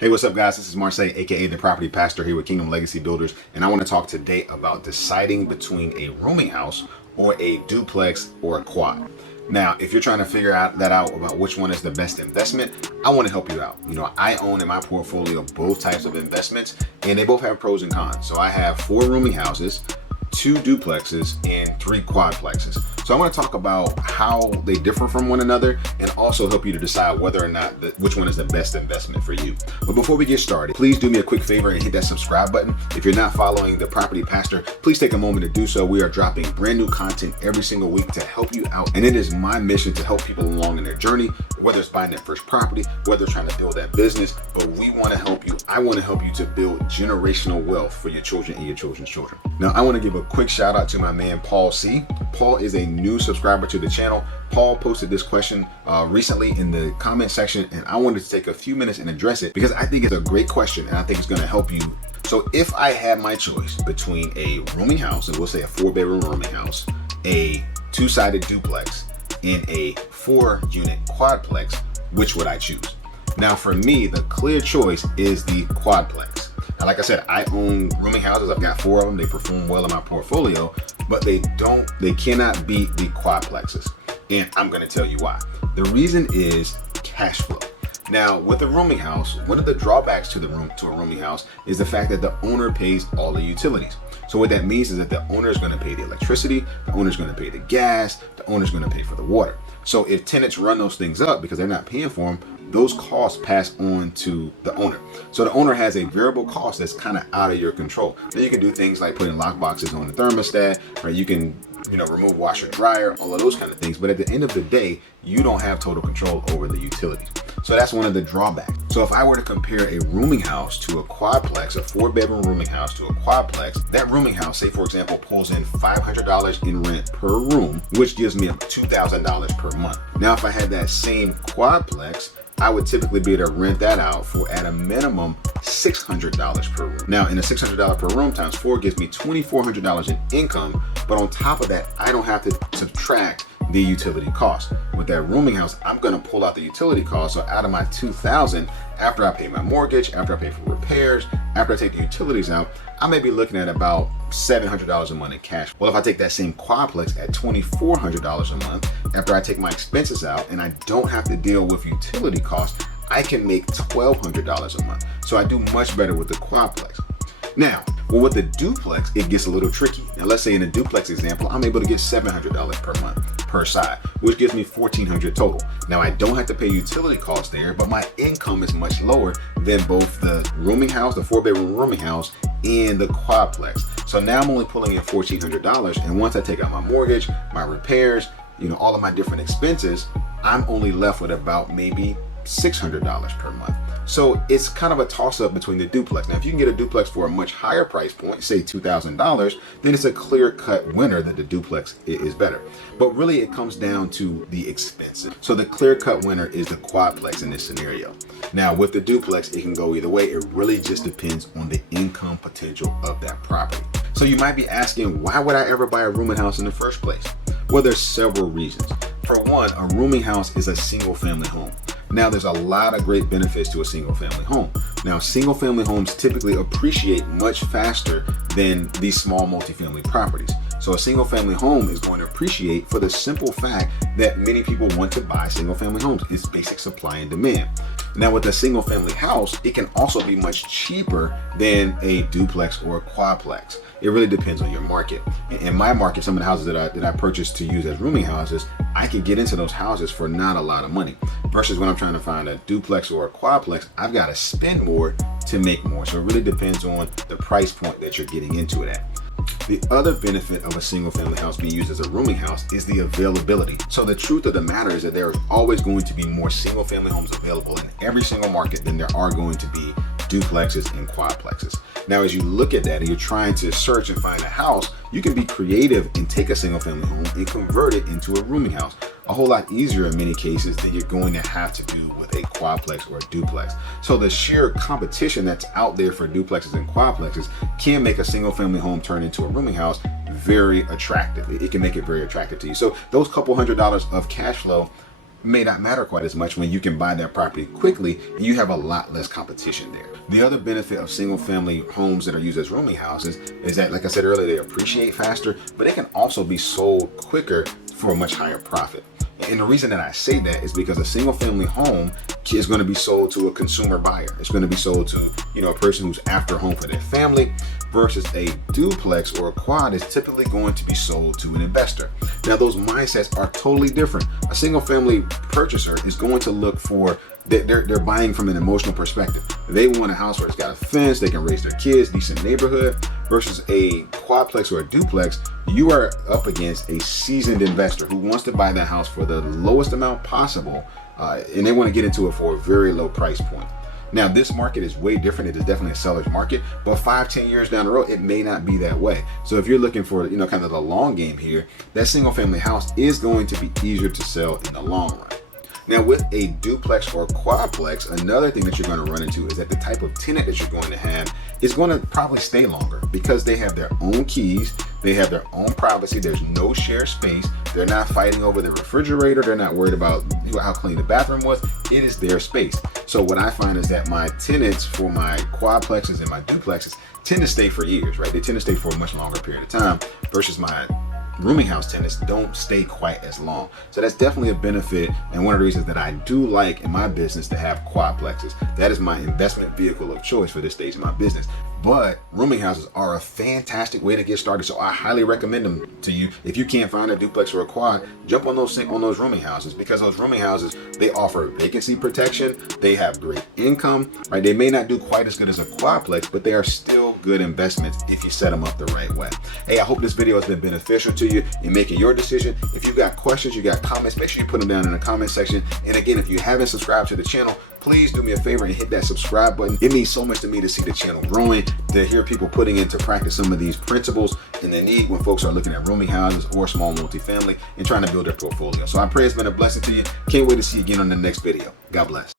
Hey, what's up, guys? This is Marseille, aka the Property Pastor, here with Kingdom Legacy Builders, and I want to talk today about deciding between a rooming house or a duplex or a quad. Now, if you're trying to figure out about which one is the best investment, I want to help you out. I own in my portfolio both types of investments, and they both have pros and cons. So I have 4 rooming houses, 2 duplexes, and 3 quadplexes. So I want to talk about how they differ from one another and also help you to decide whether or not which one is the best investment for you. But before we get started, please do me a quick favor and hit that subscribe button. If you're not following the Property Pastor, please take a moment to do so. We are dropping brand new content every single week to help you out. And it is my mission to help people along in their journey, whether it's buying their first property, whether they're trying to build that business. But we want to help you. I want to help you to build generational wealth for your children and your children's children. Now, I want to give a quick shout out to my man, Paul C. Paul is a new subscriber to the channel. Paul posted this question recently in the comment section, and I wanted to take a few minutes and address it because I think it's a great question and I think it's going to help you. So if I had my choice between a rooming house, and we'll say a 4-bedroom rooming house, a 2-sided duplex, and a 4-unit quadplex, which would I choose? Now, for me, the clear choice is the quadplex. Now, like I said, I own rooming houses. I've got 4 of them. They perform well in my portfolio, but they cannot beat the quadplexes. And I'm going to tell you why. The reason is cash flow. Now, with a rooming house, one of the drawbacks to a rooming house is the fact that the owner pays all the utilities. So what that means is that the owner is going to pay the electricity, the owner is going to pay the gas, the owner is going to pay for the water. So if tenants run those things up because they're not paying for them, those costs pass on to the owner. So the owner has a variable cost that's kind of out of your control. Then you can do things like putting lock boxes on the thermostat, right? You can, remove washer dryer, all of those kind of things. But at the end of the day, you don't have total control over the utilities. So that's one of the drawbacks. So if I were to compare a rooming house to a quadplex, a 4-bedroom rooming house to a quadplex, that rooming house, say for example, pulls in $500 in rent per room, which gives me $2,000 per month. Now, if I had that same quadplex, I would typically be able to rent that out for, at a minimum, $600 per room. Now, in a $600 per room times 4 gives me $2,400 in income, but on top of that, I don't have to subtract the utility cost. With that rooming house, I'm gonna pull out the utility cost. So out of my $2,000, after I pay my mortgage, after I pay for repairs, after I take the utilities out, I may be looking at about $700 a month in cash. Well, if I take that same quadplex at $2,400 a month, after I take my expenses out and I don't have to deal with utility costs, I can make $1,200 a month. So I do much better with the quadplex. Now, with the duplex, it gets a little tricky. Now, let's say in a duplex example, I'm able to get $700 per month per side, which gives me $1,400 total. Now, I don't have to pay utility costs there, but my income is much lower than both the rooming house, the 4-bedroom rooming house, and the quadplex. So now I'm only pulling in $1,400, and once I take out my mortgage, my repairs, all of my different expenses, I'm only left with about maybe $600 per month. So it's kind of a toss-up between the duplex. Now, if you can get a duplex for a much higher price point, say $2,000, then it's a clear-cut winner that the duplex is better. But really, it comes down to the expenses. So the clear-cut winner is the quadplex in this scenario. Now, with the duplex, it can go either way. It really just depends on the income potential of that property. So you might be asking, why would I ever buy a rooming house in the first place? Well, there's several reasons. For one, a rooming house is a single-family home. Now, there's a lot of great benefits to a single-family home. Now, single-family homes typically appreciate much faster than these small multifamily properties. So a single-family home is going to appreciate for the simple fact that many people want to buy single-family homes. It's basic supply and demand. Now, with a single-family house, it can also be much cheaper than a duplex or a quadplex. It really depends on your market. In my market, some of the houses that I purchased to use as rooming houses, I can get into those houses for not a lot of money. Versus when I'm trying to find a duplex or a quadplex, I've got to spend more to make more. So it really depends on the price point that you're getting into it at. The other benefit of a single family house being used as a rooming house is the availability. So the truth of the matter is that there are always going to be more single family homes available in every single market than there are going to be duplexes and quadplexes. Now, as you look at that and you're trying to search and find a house, you can be creative and take a single family home and convert it into a rooming house. A whole lot easier in many cases than you're going to have to do with a quadplex or a duplex. So the sheer competition that's out there for duplexes and quadplexes can make a single family home turn into a rooming house very attractive. It can make it very attractive to you. So those couple $100s of cash flow may not matter quite as much when you can buy that property quickly and you have a lot less competition there. The other benefit of single family homes that are used as rooming houses is that, like I said earlier, they appreciate faster, but they can also be sold quicker for a much higher profit. And the reason that I say that is because a single family home is going to be sold to a consumer buyer. It's going to be sold to, a person who's after a home for their family, versus a duplex or a quad is typically going to be sold to an investor. Now, those mindsets are totally different. A single family purchaser is going to look for, they're buying from an emotional perspective. They want a house where it's got a fence, they can raise their kids, decent neighborhood, versus a quadplex or a duplex. You are up against a seasoned investor who wants to buy that house for the lowest amount possible, and they want to get into it for a very low price point. Now, this market is way different. It is definitely a seller's market, but 5-10 years down the road, it may not be that way. So if you're looking for, kind of the long game here, that single family house is going to be easier to sell in the long run. Now, with a duplex or quadplex, another thing that you're going to run into is that the type of tenant that you're going to have is going to probably stay longer because they have their own keys, they have their own privacy, there's no shared space, they're not fighting over the refrigerator, they're not worried about how clean the bathroom was, it is their space. So what I find is that my tenants for my quadplexes and my duplexes tend to stay for years, right? They tend to stay for a much longer period of time versus my rooming house tenants don't stay quite as long. So that's definitely a benefit and one of the reasons that I do like in my business to have quadplexes. That is my investment vehicle of choice for this stage of my business. But rooming houses are a fantastic way to get started, so I highly recommend them to you. If you can't find a duplex or a quad, jump on those rooming houses, because those rooming houses, they offer vacancy protection, they have great income, right? They may not do quite as good as a quadplex, but they are still good investments if you set them up the right way. Hey, I hope this video has been beneficial to you in making your decision. If you got questions, you got comments, make sure you put them down in the comment section. And again, if you haven't subscribed to the channel, please do me a favor and hit that subscribe button. It means so much to me to see the channel growing, to hear people putting into practice some of these principles and the need when folks are looking at rooming houses or small multifamily and trying to build their portfolio. So I pray it's been a blessing to you. Can't wait to see you again on the next video. God bless.